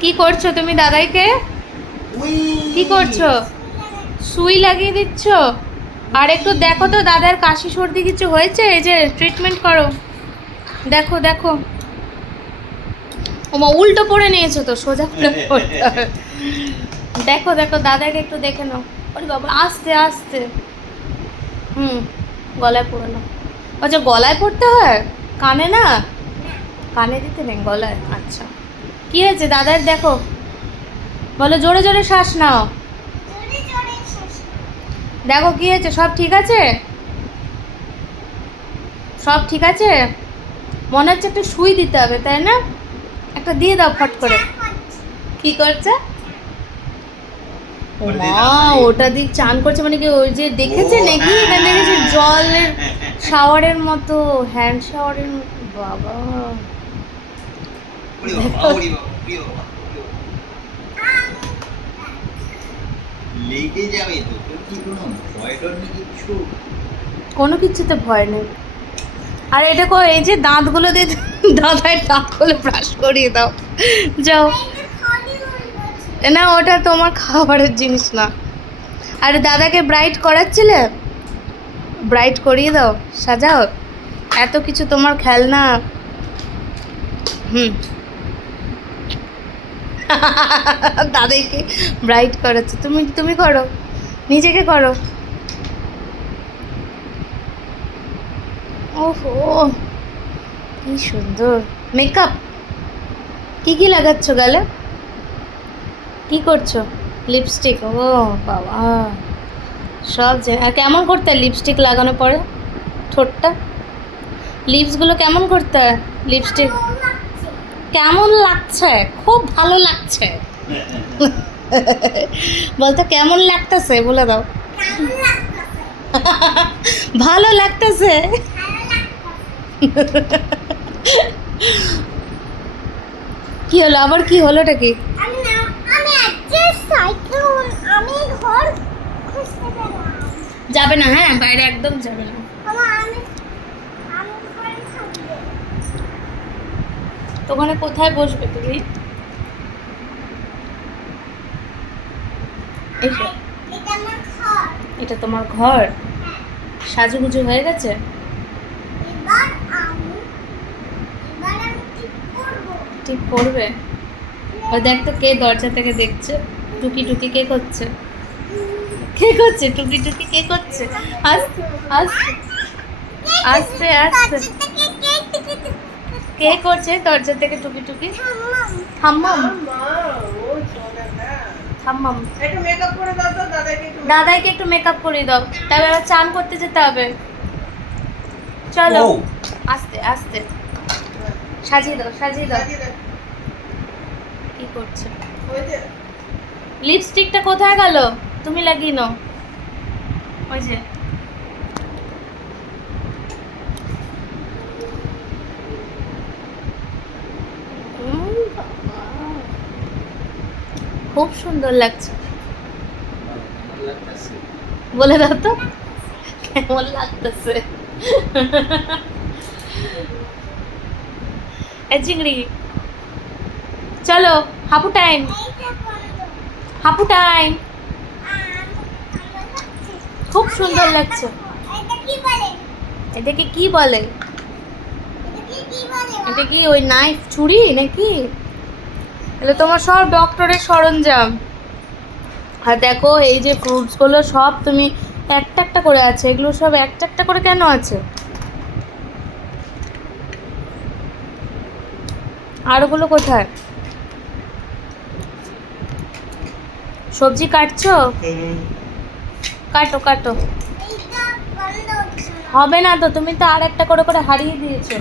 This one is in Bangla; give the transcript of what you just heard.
কি করছো তুমি দাদাইকে? কি করছো? সুই লাগিয়ে দিচ্ছ? আর একটু দেখো তো দাদার কাশি সর্দি কিছু হয়েছে? এই যে ট্রিটমেন্ট করো। দেখো দেখো। ওমা উল্টো পড়ে নিয়েছো তো, সোজা করে পড়তে হবে। দেখো দেখো দাদাকে একটু দেখে নাও। ওরে বাবা, আস্তে আস্তে। হুম, গলায় পড়ে নাও। আচ্ছা, গলায় পড়তে হয়, কানে না? কানে দিতে নেই, গলায়। আচ্ছা, কি হয়েছে দাদার দেখো? বলো জোরে জোরে শ্বাস নাও। দেখো কি হয়েছে, সব ঠিক আছে? সব ঠিক আছে? মনে হচ্ছে একটা সুই দিতে হবে, তাই না? একটা দিয়ে দাও ফট করে। কি করছে? ও মা, ওটা দিয়ে চান করছে মানে কি? ওই যে দেখেছে নাকি এখানে দেখেছে জলের শাওয়ারের মতো, হ্যান্ড শাওয়ারের মতো। বাবা, লেগে যাবে তো, তোর কি কোনো ভয় ডর নেই কিচ্ছু? কোনো কিছুতে ভয় নেই। আর এটা এই যে দাঁতগুলো দিয়ে দাদার দাঁতগুলো ব্রাশ করিয়ে দাও, যাও। না, ওটা তোমার খাবারের জিনিস না। আর দাদাকে ব্রাইট করাচ্ছিলে, ব্রাইট করিয়ে দাও, সাজাও। এত কিছু তোমার খেলনা। হুম। দাদাকে ব্রাইট করাচ্ছে, তুমি তুমি করো, নিজেকে করো। ওহো, কি সুন্দর মেকআপ। কি কি লাগাচ্ছ গালে? কি করছো? লিপস্টিক? ও বাবা, সব আর কেমন করতে হয় লিপস্টিক লাগানোর পরে? ঠোঁটটা, লিপসগুলো কেমন করতে হয়? লিপস্টিক কেমন লাগছে? খুব ভালো লাগছে। বলতো কেমন লাগতেছে, বলে দাও। ভালো লাগতেছে। কি হলো আবার? কি হলোটা কি? যাবে না, হ্যাঁ বাইরে একদম যাবে না। তো ওখানে কোথায় বসবে তুমি? এসো। এটা তোমার ঘর? সাজুগুজু হয়ে গেছে? ঠিক করবে? আর দেখ তো কে দরজা থেকে দেখছে, টুকি টুকি কে করছে? কে করছে টুকি টুকি? কে করছে? আস্তে আস্তে আস্তে আস্তে। কে করছে দরজা থেকে টুকি টুকি? হাম্মাম। হাম্মাম। দাদাইকে একটু মেকআপ করে দাও, তাহলে আবার চান করতে যেতে হবে। চলো আস্তে আস্তে সাজিয়ে দাও, সাজিয়ে দাও। কি করছে? লিপস্টিকটা কোথায় গেল? তুমি লাগিয়ে নাও। ওই যে খুব সুন্দর লাগছে। বলে দাও তো কেমন লাগতেছে। এই চিংড়ি, চলো হাপু টাইম, হাপু টাইম। খুব সুন্দর লাগছে। এটাকে কি বলে? এটা কি ওই নাইফ, ছুরি নাকি? এগুলো তোমার সব ডক্টরের সরঞ্জাম। আর দেখো এই যে ফ্রুটসগুলো সব তুমি একটা একটা করে আছে, এগুলো সব একটা একটা করে কেন আছে? আর ওগুলো কোথায়? সবজি কাটছো? কাটো কাটো। হবে না তো, তুমি তো আর একটা করে করে হারিয়ে দিয়েছো।